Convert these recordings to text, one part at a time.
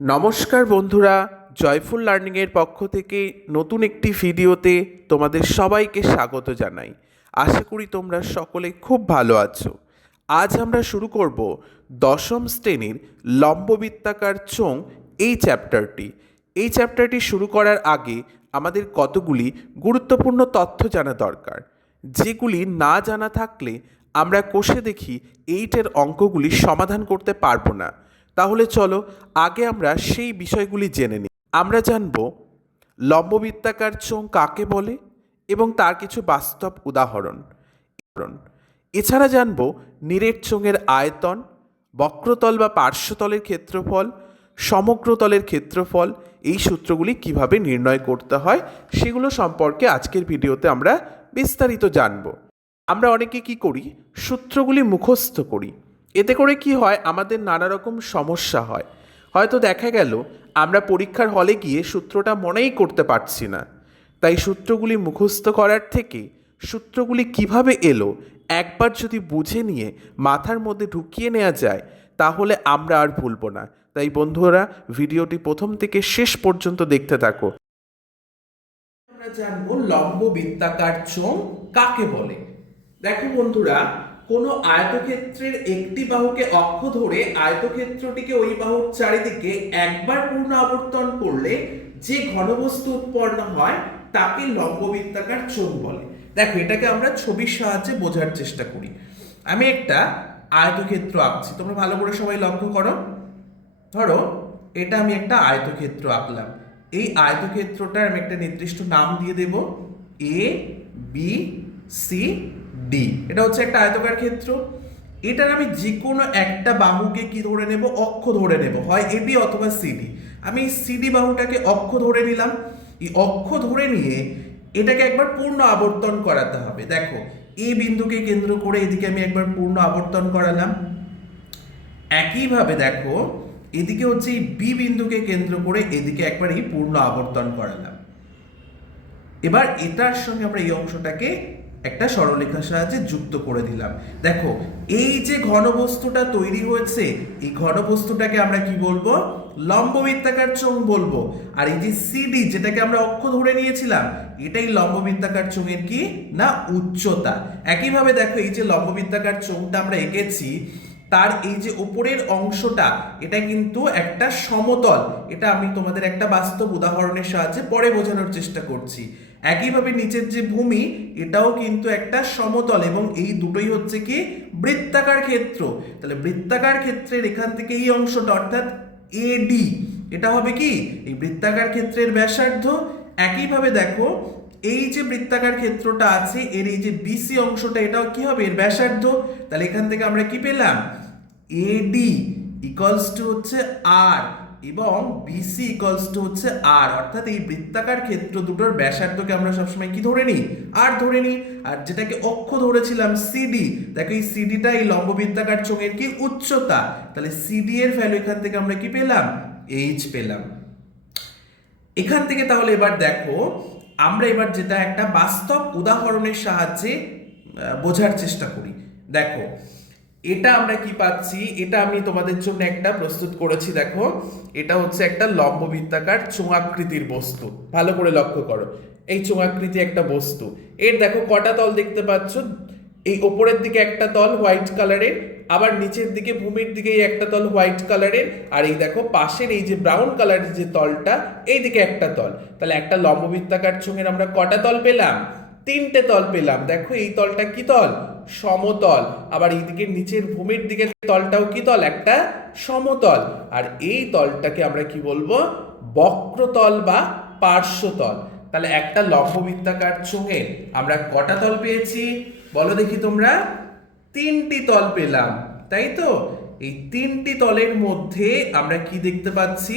নমস্কার বন্ধুরা, জয়ফুল লার্নিংয়ের পক্ষ থেকে নতুন একটি ভিডিওতে তোমাদের সবাইকে স্বাগত জানাই। আশা করি তোমরা সকলে খুব ভালো আছো। আজ আমরা শুরু করব দশম শ্রেণীর লম্ববৃত্তাকার চোঙ এই চ্যাপ্টারটি শুরু করার আগে আমাদের কতগুলি গুরুত্বপূর্ণ তথ্য জানা দরকার, যেগুলি না জানা থাকলে আমরা কষে দেখি 8-এর অঙ্কগুলি সমাধান করতে পারবো না। তাহলে চলো আগে আমরা সেই বিষয়গুলি জেনে নিই। আমরা জানব লম্ববৃত্তাকার চোঙ কাকে বলে এবং তার কিছু বাস্তব উদাহরণ। এছাড়া জানব নিরেট চোঙের আয়তন, বক্রতল বা পার্শ্বতলের ক্ষেত্রফল, সমগ্রতলের ক্ষেত্রফল, এই সূত্রগুলি কিভাবে নির্ণয় করতে হয় সেগুলো সম্পর্কে আজকের ভিডিওতে আমরা বিস্তারিত জানব। আমরা অনেকে কি করি, সূত্রগুলি মুখস্থ করি। এতে করে কি হয়, আমাদের নানা রকম সমস্যা হয়। হয়তো দেখা গেল আমরা পরীক্ষার হলে গিয়ে সূত্রটা মনেই করতে পারছি না। তাই সূত্রগুলি মুখস্থ করার থেকে সূত্রগুলি কিভাবে এলো একবার যদি বুঝে নিয়ে মাথার মধ্যে ঢুকিয়ে নেওয়া যায়, তাহলে আমরা আর ভুলব না। তাই বন্ধুরা, ভিডিওটি প্রথম থেকে শেষ পর্যন্ত দেখতে থাকো। আমরা জানবো লম্ববৃত্তাকার চোঙ কাকে বলে। দেখো বন্ধুরা, কোনো আয়তক্ষেত্রের একটি বাহুকে অক্ষ ধরে আয়তক্ষেত্রটিকে ওই বাহুর চারিদিকে একবার পূর্ণ আবর্তন করলে যে ঘনবস্তু উৎপন্ন হয় তাকে লম্ববৃত্তাকার চোঙ বলে। দেখো, এটাকে আমরা ছবির সাহায্যে বোঝার চেষ্টা করি। আমি একটা আয়তক্ষেত্র আঁকছি, তোমরা ভালো করে সবাই লক্ষ্য করো। ধরো এটা আমি একটা আয়তক্ষেত্র আঁকলাম। এই আয়তক্ষেত্রটার আমি একটা নির্দিষ্ট নাম দিয়ে দেব এ বি সি ডি। এটা হচ্ছে একটা আয়তকার ক্ষেত্র। এটার আমি যে কোনো একটা বাহুকে কি ধরে নেব, অক্ষ ধরে নেব, হয় এবি অথবা সিডি। আমি সিডি বাহুটাকে অক্ষ ধরে নিলাম। এই অক্ষ ধরে নিয়ে এটাকে একবার পূর্ণ আবর্তন করাতে হবে। দেখো, এই বিন্দুকে কেন্দ্র করে এদিকে আমি একবার পূর্ণ আবর্তন করালাম। একইভাবে দেখো, এদিকে হচ্ছে এই বি বিন্দুকে কেন্দ্র করে এদিকে একবার এই পূর্ণ আবর্তন করালাম। এবার এটার সঙ্গে আমরা এই অংশটাকে একটা সরলরেখার সাহায্যে যুক্ত করে দিলাম। দেখো, এই যে ঘনবস্তুটা তৈরি হয়েছে, এই ঘনবস্তুটাকে আমরা কি বলবো, লম্ববৃত্তাকার চোঙ বলবো। আর এই যে সিডি, যেটাকে আমরা অক্ষ ধরে নিয়েছিলাম, এটাই লম্ববৃত্তাকার চোঙের কি না উচ্চতা। একইভাবে দেখো, এই যে লম্ববৃত্তাকার চোঙটা আমরা এঁকেছি, তার এই যে উপরের অংশটা, এটা কিন্তু একটা সমতল। এটা আমি তোমাদের একটা বাস্তব উদাহরণের সাহায্যে পরে বোঝানোর চেষ্টা করছি। একইভাবে নিচের যে ভূমি, এটাও কিন্তু একটা সমতল এবং এই দুটোই হচ্ছে কি বৃত্তাকার ক্ষেত্র। তাহলে বৃত্তাকার ক্ষেত্রের এখান থেকে এই অংশটা অর্থাৎ এডি, এটা হবে কি এই বৃত্তাকার ক্ষেত্রের ব্যাসার্ধ। একইভাবে দেখো, এই যে বৃত্তাকার ক্ষেত্রটা আছে, এর এই যে বিসি অংশটা, এটাও কি হবে এর ব্যাসার্ধ। তাহলে এখান থেকে আমরা কি পেলাম, এডি ইকুয়ালস টু হচ্ছে আর এবং বিসি ইকুয়ালস টু হচ্ছে আর। অর্থাৎ এই বৃত্তাকার ক্ষেত্র দুটোর ব্যাসার্ধকে আমরা সবসময় কি ধরে নিই, আর ধরে নিই। আর যেটাকে অক্ষ ধরেছিলাম সিডি, দেখো এই সিডিটা এই লম্ববৃত্তাকার চোঙের কি উচ্চতা। তাহলে সিডি এর ভ্যালু এখান থেকে আমরা কি পেলাম, এইচ পেলাম। এখান থেকে তাহলে এবার দেখো, আমরা এবার যেটা একটা বাস্তব উদাহরণের সাহায্যে বোঝার চেষ্টা করি। দেখো, এটা আমরা কি পাচ্ছি, এটা আমি তোমাদের জন্য একটা প্রস্তুত করেছি। দেখো, এটা হচ্ছে একটা লম্ববৃত্তাকার চোঙাকৃতির বস্তু। ভালো করে লক্ষ্য করো, এই চোঙাকৃতি একটা বস্তু। এর দেখো কটা তল দেখতে পাচ্ছ, এই ওপরের দিকে একটা তল হোয়াইট কালারের, আবার নিচের দিকে ভূমির দিকে একটা তল হোয়াইট কালারের, আর এই দেখো পাশের এই যে ব্রাউন কালারের যে তলটা, এই দিকে একটা তল। তাহলে একটা লম্ববৃত্তাকার চোঙের আমরা কটা তল পেলাম, 3টে তল পেলাম। দেখো, এই তলটা কি তল, সমতল। আবার এইদিকে নিচের ভূমির দিকে তলটাও কি তল, একটা সমতল। আর এই তলটাকে আমরা কি বলবো, বক্রতল বা পার্শ্বতল। তাহলে একটা লম্ববৃত্তাকার চোঙের আমরা কটা তল পেয়েছি বলো দেখি তোমরা, 3টি তল পেলাম, তাই তো। এই 3টি তলের মধ্যে আমরা কি দেখতে পাচ্ছি,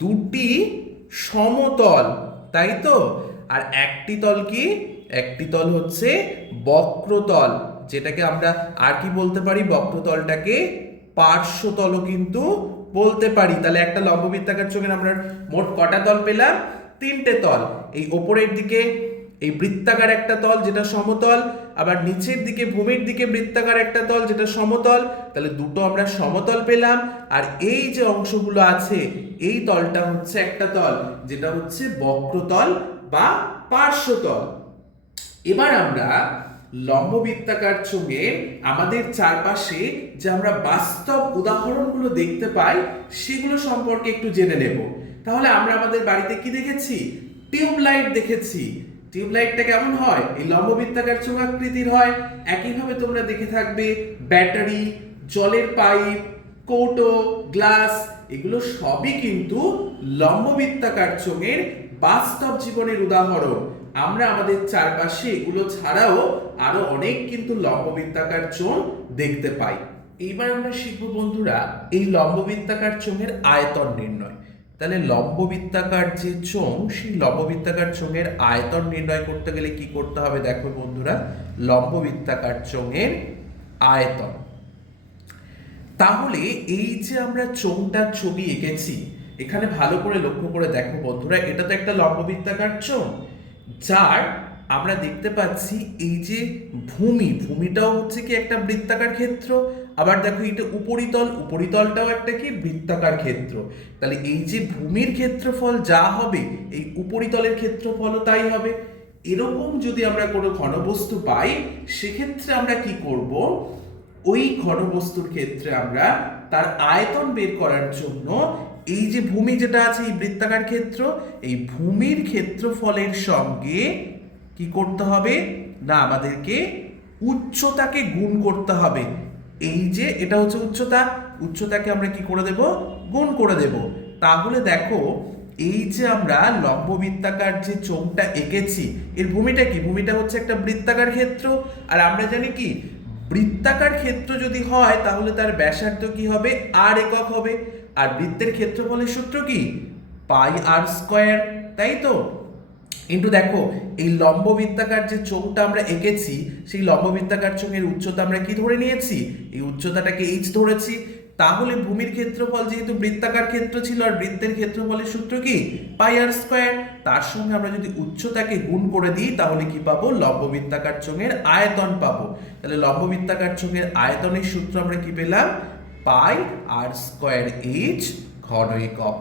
2টি সমতল, তাই তো। আর একটি তল কি, একটি তল হচ্ছে বক্রতল, যেটাকে আমরা আর কি বলতে পারি, বক্রতলটাকে পার্শ্বতলও কিন্তু বলতে পারি। তাহলে একটা লম্ববৃত্তাকার চোঙের আমরা মোট কটা তল পেলাম, 3টে তল। এই ওপরের দিকে এই বৃত্তাকার একটা তল যেটা সমতল, আবার নিচের দিকে ভূমির দিকে বৃত্তাকার একটা তল যেটা সমতল, তাহলে দুটো আমরা সমতল পেলাম। আর এই যে অংশগুলো আছে এই তলটা হচ্ছে একটা তল যেটা হচ্ছে বক্রতল বা পার্শ্বতল। এবার আমরা লম্ব বৃত্তাকার চোঙের আমাদের চারপাশে যে আমরা বাস্তব উদাহরণগুলো দেখতে পাই সেগুলো সম্পর্কে একটু জেনে নেব। তাহলে আমরা আমাদের বাড়িতে কি দেখেছি? টিউবলাইট দেখেছি। টিউবলাইটটা কেমন হয়? এই লম্ব বৃত্তাকার চোঙ আকৃতির হয়। একইভাবে তোমরা দেখে থাকবে ব্যাটারি, জলের পাইপ, কৌটো, গ্লাস, এগুলো সবই কিন্তু লম্ব বৃত্তাকার চোঙের বাস্তব জীবনের উদাহরণ। আমরা আমাদের চারপাশে এগুলো ছাড়াও আরো অনেক কিন্তু লম্ব বৃত্তাকার চোঙ দেখতে পাই। এইবার আমরা শিখবো বন্ধুরা এই লম্ব বৃত্তাকার চোঙের আয়তন নির্ণয়। তাহলে লম্ব বৃত্তাকার যে চোঙ সেই লম্ব বৃত্তাকার চোঙের আয়তন নির্ণয় করতে গেলে কি করতে হবে? দেখো বন্ধুরা, লম্ব বৃত্তাকার চোঙের আয়তন। তাহলে এই যে আমরা চোঙটার ছবি এঁকেছি, এখানে ভালো করে লক্ষ্য করে দেখো বন্ধুরা, এটা তো একটা লম্ব বৃত্তাকার চোঙ যার আমরা দেখতে পাচ্ছি এই যে ভূমিটাও হচ্ছে কি একটা বৃত্তাকার ক্ষেত্র। আবার দেখো এটা উপরিতলটাও একটা কি বৃত্তাকার ক্ষেত্র। তাহলে এই যে ভূমির ক্ষেত্রফল যা হবে এই উপরিতলের ক্ষেত্রফলও তাই হবে। এরকম যদি আমরা কোনো ঘনবস্তু পাই সেক্ষেত্রে আমরা কি করব? ওই ঘনবস্তুর ক্ষেত্রে আমরা তার আয়তন বের করার জন্য এই যে ভূমি যেটা আছে এই বৃত্তাকার ক্ষেত্র, এই ভূমির ক্ষেত্রফলের সঙ্গে কি করতে হবে না আমাদেরকে উচ্চতাকে গুণ করতে হবে। এই যে এটা হচ্ছে উচ্চতাকে আমরা কি করে দেব? গুণ করে দেব। তাহলে দেখো এই যে আমরা লম্ব বৃত্তাকার যে চোঙটা এঁকেছি এর ভূমিটা কি? ভূমিটা হচ্ছে একটা বৃত্তাকার ক্ষেত্র। আর আমরা জানি কি বৃত্তাকার ক্ষেত্র যদি হয় তাহলে তার ব্যাসার্ধ কি হবে? আর একক হবে। আর বৃত্তের ক্ষেত্রফলের সূত্র কি? পাই আর স্কয়ার, তাই তো? কিন্তু দেখো এই লম্ব বৃত্তাকার যে চোঙটা আমরা এঁকেছি সেই লম্ব বৃত্তাকার চোঙের উচ্চতা আমরা কি ধরে নিয়েছি? এই উচ্চতাটাকে এইচ ধরেছি। তাহলে ভূমির ক্ষেত্রফল যেহেতু বৃত্তাকার ক্ষেত্র ছিল আর বৃত্তের ক্ষেত্রফলের সূত্র কি? পাই আর স্কয়ার। তার সঙ্গে আমরা যদি উচ্চতাকে গুণ করে দিই তাহলে কি পাবো? লম্ব বৃত্তাকার চোঙের আয়তন পাবো। তাহলে লম্ব বৃত্তাকার চোঙের আয়তনের সূত্র আমরা কি পেলাম? পাই আর স্কয়ার এইচ ঘন একক।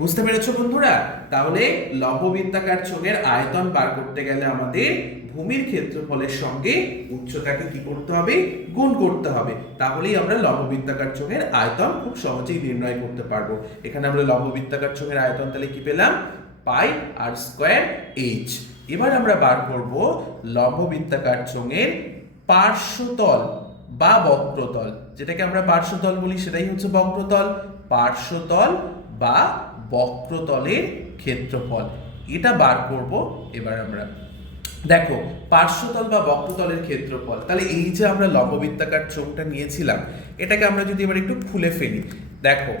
বুঝতে পেরেছো বন্ধুরা? তাহলে লম্ব বৃত্তাকার চোঙের আয়তন বার করতে গেলে আমাদের ভূমির ক্ষেত্রফলের সঙ্গে উচ্চতাকে কি করতে হবে? গুণ করতে হবে। তাহলেই আমরা লম্ব বৃত্তাকার চোঙের আয়তন খুব সহজেই নির্ণয় করতে পারবো। এখানে আমরা লম্ব বৃত্তাকার চোঙের আয়তন তাহলে কি পেলাম? পাই আর স্কয়ার এইচ। এবার আমরা বার করব লম্ব বৃত্তাকার চোঙের পার্শ্বতল বা বক্রতল। যেটাকে আমরা পার্শ্বতল বলি সেটাই হচ্ছে বক্রতল। পার্শ্বতল বা বক্রতলের ক্ষেত্রফল এটা বার করব। এবার আমরা দেখো পার্শ্বতল বা বক্রতলের ক্ষেত্রফল, তাহলে এই যে আমরা লম্ব বৃত্তাকার চোঙটা নিয়েছিলাম এটাকে আমরা যদি এবার একটু খুলে ফেলি, দেখো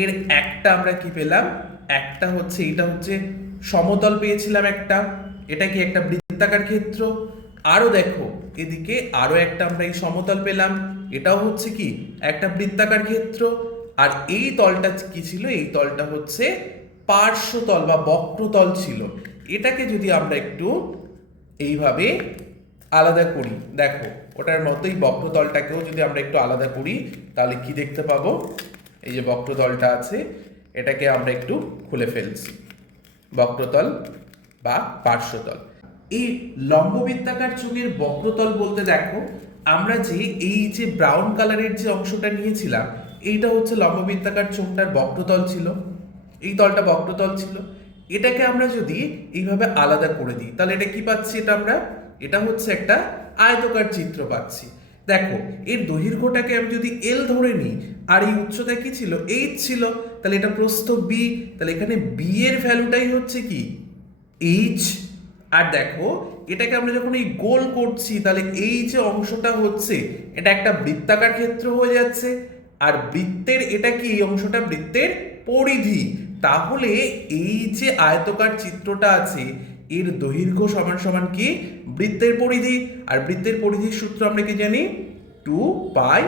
এর একটা আমরা কি পেলাম? একটা হচ্ছে এটা হচ্ছে সমতল পেয়েছিলাম একটা, এটা কি একটা বৃত্তাকার ক্ষেত্র। আরো দেখো এদিকে আরো একটা আমরা এই সমতল পেলাম, এটাও হচ্ছে কি একটা বৃত্তাকার ক্ষেত্র। আর এই তলটা কি ছিল? এই তলটা হচ্ছে পার্শ্বতল বা বক্রতল ছিল। এটাকে যদি আমরা একটু এইভাবে আলাদা করি, দেখো ওটার মতোই বক্রতলটাকেও যদি আমরা একটু আলাদা করি তাহলে কি দেখতে পাবো? এই যে বক্রতলটা আছে এটাকে আমরা একটু খুলে ফেলছি, বক্রতল বা পার্শ্বতল। এই লম্ব বৃত্তাকার চোঙের বক্রতল বলতে দেখো আমরা যে এই যে ব্রাউন কালারের যে অংশটা নিয়েছিলাম এইটা হচ্ছে লম্ব বৃত্তাকার চোঙটার বক্রতল ছিল, এই তলটা বক্রতল ছিল। এটাকে আমরা যদি এইভাবে আলাদা করে দিই তাহলে এটা কি পাচ্ছি? এটা হচ্ছে একটা আয়তকার চিত্র পাচ্ছি। দেখো এর দৈর্ঘ্যটাকে আমি যদি এল ধরে নিই আর এই উচ্চতা কি ছিল? এইচ ছিল, তাহলে এটা প্রস্থ বি, তাহলে এখানে বি এর ভ্যালুটাই হচ্ছে কি? এইচ। আর দেখো এটাকে আমরা যখন এই গোল করছি তাহলে এই যে অংশটা হচ্ছে এটা একটা বৃত্তাকার ক্ষেত্র হয়ে যাচ্ছে। আর বৃত্তের এটা কি? এই অংশটা বৃত্তের পরিধি। তাহলে এই যে আয়তকার চিত্রটা আছে এর দৈর্ঘ্য সমান সমান কি? বৃত্তের পরিধি। আর বৃত্তের পরিধির সূত্র আমরা কি জানি? 2 পাই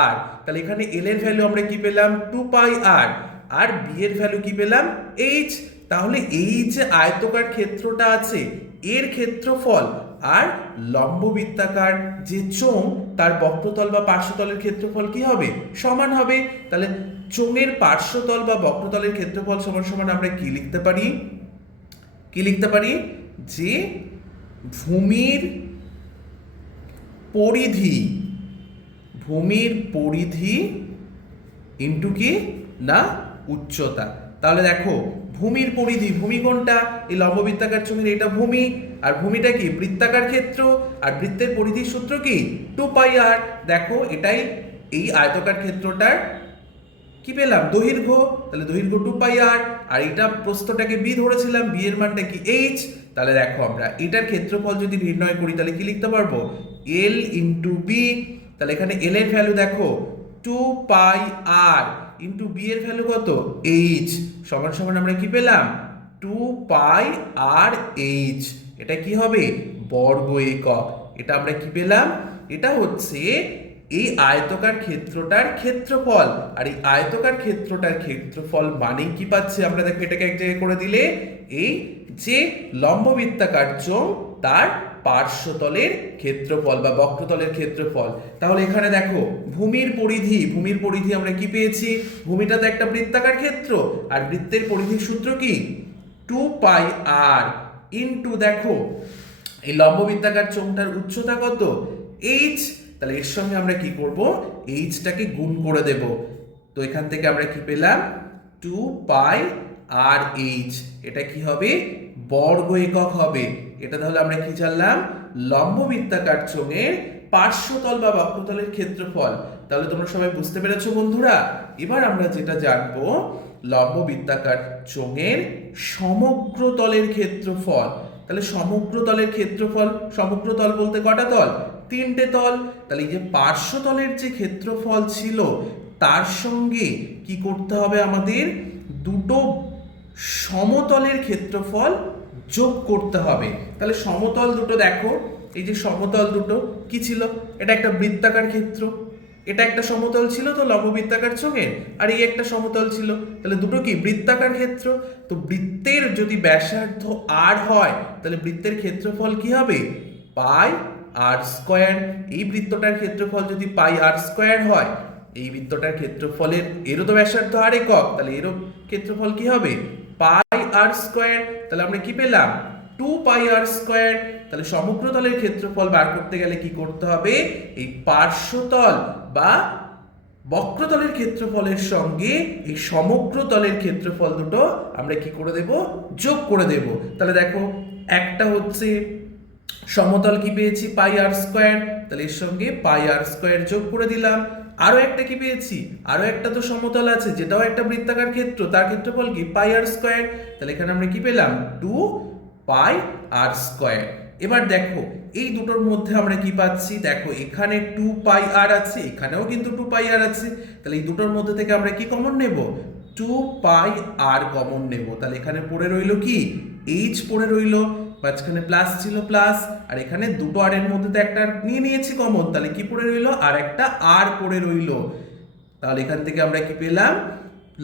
আর। তাহলে এখানে এল এর ভ্যালু আমরা কি পেলাম? 2 পাই আর। আর বি এর ভ্যালু কি পেলাম? এইচ। তাহলে এই যে আয়তকার ক্ষেত্রটা আছে এর ক্ষেত্রফল আর লম্ব বৃত্তাকার যে চোঙ তার বক্রতল বা পার্শ্বতলের ক্ষেত্রফল কি হবে, সমান হবে। তাহলে চোঙের পার্শ্বতল বা বক্রতলের ক্ষেত্রফল সমান সমান আমরা কি লিখতে পারি, যে ভূমির পরিধি ইন্টু কি না উচ্চতা। তাহলে দেখো ভূমির পরিধি, ভূমি কোনটা, এই লম্ব বৃত্তাকার চোঙের এটা ভূমি, আর ভূমিটা কি বৃত্তাকার ক্ষেত্র, আর বৃত্তের পরিধির সূত্র কি 2πr। দেখো এটাই এই আয়তকার ক্ষেত্রটার কি পেলাম দৈর্ঘ্য, তাহলে দৈর্ঘ্য 2πr, আর এটা প্রস্থটাকে b ধরেছিলাম, b এর মানটা কি h। তাহলে দেখো আমরা এটার ক্ষেত্রফল যদি নির্ণয় করি তাহলে কি লিখতে পারবো, l ইন্টু b। তাহলে এখানে l এর ভ্যালু দেখো 2πr ইন্টু b এর ভ্যালু কত h, সমান সমান আমরা কি পেলাম 2πrh। এটা কি হবে বর্গ একক। এটা আমরা কি পেলাম, এটা হচ্ছে এই আয়তকার ক্ষেত্রটার ক্ষেত্রফল, আর এই আয়তকার ক্ষেত্রটার ক্ষেত্রফল মানে কি পাচ্ছি আমরা, দেখো এটাকে এক জায়গায় করে দিলে এই যে লম্ব বৃত্তাকার চোঙ তার পার্শ্বতলের ক্ষেত্রফল বা বক্রতলের ক্ষেত্রফল। তাহলে এখানে দেখো ভূমির পরিধি আমরা কি পেয়েছি, ভূমিটা তো একটা বৃত্তাকার ক্ষেত্র, আর বৃত্তের পরিধির সূত্র কি 2πr ইন্টু দেখো এই লম্ব বৃত্তাকার চোঙটার উচ্চতা কত h। তাহলে এর সঙ্গে আমরা কি করব, এইচটাকে গুণ করে দেব। তো এখান থেকে আমরা কি পেলাম 2πrh। এটা কি হবে বর্গ একক হবে। এটা তাহলে আমরা কি জানলাম, লম্ব বৃত্তাকার চোঙের পার্শ্বতল বা বক্রতলের ক্ষেত্রফল। তাহলে তোমরা সবাই বুঝতে পেরেছো বন্ধুরা। এবার আমরা যেটা জানবো লম্ব বৃত্তাকার চোঙের সমগ্র তলের ক্ষেত্রফল। তাহলে সমগ্র তলের ক্ষেত্রফল, সমগ্র তল বলতে কটা তল, 3টে তল। তাহলে এই যে পার্শ্বতলের যে ক্ষেত্রফল ছিল তার সঙ্গে কি করতে হবে, আমাদের দুটো সমতলের ক্ষেত্রফল যোগ করতে হবে। তাহলে সমতল দুটো দেখো, এই যে সমতল দুটো কি ছিল, এটা একটা বৃত্তাকার ক্ষেত্র, এটা একটা সমতল ছিল তো লম্ব বৃত্তাকার চোঙের, আর এই একটা সমতল ছিল, তাহলে দুটো কি বৃত্তাকার ক্ষেত্র। তো বৃত্তের যদি ব্যাসার্ধ r হয় তাহলে বৃত্তের ক্ষেত্রফল কি হবে πr²। এই বৃত্তটার ক্ষেত্রফল যদি πr² হয়, এই বৃত্তটার ক্ষেত্রফলের এরও তো ব্যাসার্ধ r একক, তাহলে এরও ক্ষেত্রফল কি হবে πr²। তাহলে আমরা কি পেলাম 2πr²। তাহলে সমগ্র তলের ক্ষেত্রফল বার করতে গেলে কি করতে হবে, এই পার্শ্বতল বা বক্রতলের ক্ষেত্রফলের সঙ্গে এই সমগ্র তলের ক্ষেত্রফল দুটো আমরা কি করে দেব, যোগ করে দেব। তাহলে দেখো একটা হচ্ছে সমতল কি পেয়েছি πr², তাহলে এর সঙ্গে πr² যোগ করে দিলাম। আরো একটা কি পেয়েছি, আরো একটা তো সমতল আছে যেটাও একটা বৃত্তাকার ক্ষেত্র, তার ক্ষেত্রফল কি πr²। তাহলে এখানে আমরা কি পেলাম 2πr²। এবার দেখো এই দুটোর মধ্যে আমরা কি পাচ্ছি, দেখো এখানে 2πr আছে, এখানেও কিন্তু 2πr আছে। তাহলে এই দুটোর মধ্যে থেকে আমরা কি কমন নেব, 2πr কমন নেব। তাহলে এখানে পড়ে রইল কি h পড়ে রইল, মাঝখানে প্লাস ছিল প্লাস, আর এখানে দুটো আর এর মধ্যে তো একটা নিয়ে নিয়েছি কমন, তাহলে কি পড়ে রইল আর একটা আর পড়ে রইল। তাহলে এখান থেকে আমরা কি পেলাম,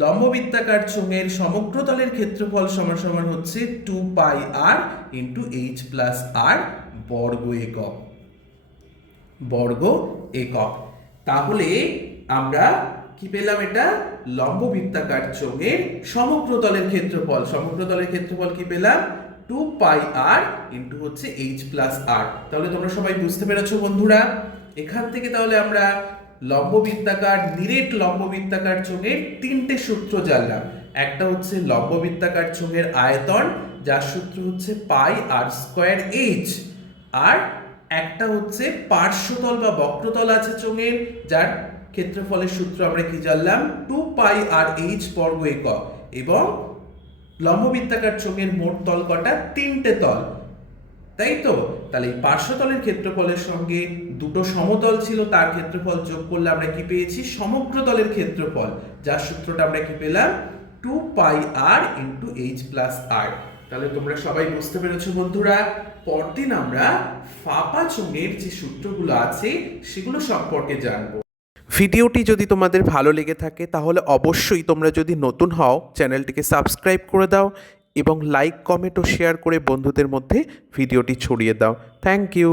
লম্ব বৃত্তাকার চোঙের সমগ্র তলের ক্ষেত্রফল সমান সমান হচ্ছে 2πr into h plus r বর্গ একক, বর্গ একক। তাহলে আমরা কি পেলাম, এটা লম্ব বৃত্তাকার চোঙের সমগ্র তলের ক্ষেত্রফল, সমগ্র তলের ক্ষেত্রফল কি পেলাম 2πr ইন্টু হচ্ছে h প্লাস r। তাহলে তোমরা সবাই বুঝতে পেরেছো বন্ধুরা। এখান থেকে তাহলে আমরা লম্ব বৃত্তাকার, নিরেট লম্ব বৃত্তাকার চোঙের 3টে সূত্র জানলাম। একটা হচ্ছে লম্ব বৃত্তাকার চোঙের আয়তন, যার সূত্র হচ্ছে πr²h, আর একটা হচ্ছে পার্শ্বতল বা বক্রতল আছে চোঙের, যার ক্ষেত্রফলের সূত্র আমরা কি জানলাম 2πrh বর্গ একক। এবং লম্ব বৃত্তাকার চোঙের মোট তল কটা, 3টে তল, তাই তো। তাহলে এই পার্শ্বতলের ক্ষেত্রফলের সঙ্গে দুটো সমতল ছিল তার ক্ষেত্রফল যোগ করলে আমরা কি পেয়েছি, সমগ্র তলের ক্ষেত্রফল, যার সূত্রটা আমরা কি পেলাম 2πr into h plus r। তাহলে তোমরা সবাই বুঝতে পেরেছো বন্ধুরা। পরদিন আমরা ফাঁপা চোঙের যে সূত্রগুলো আছে সেগুলো সম্পর্কে জানবো। ভিডিওটি যদি তোমাদের ভালো লেগে থাকে তাহলে অবশ্যই তোমরা যদি নতুন হও চ্যানেলটিকে সাবস্ক্রাইব করে দাও এবং লাইক কমেন্ট ও শেয়ার করে বন্ধুদের মধ্যে ভিডিওটি ছড়িয়ে দাও। Thank you.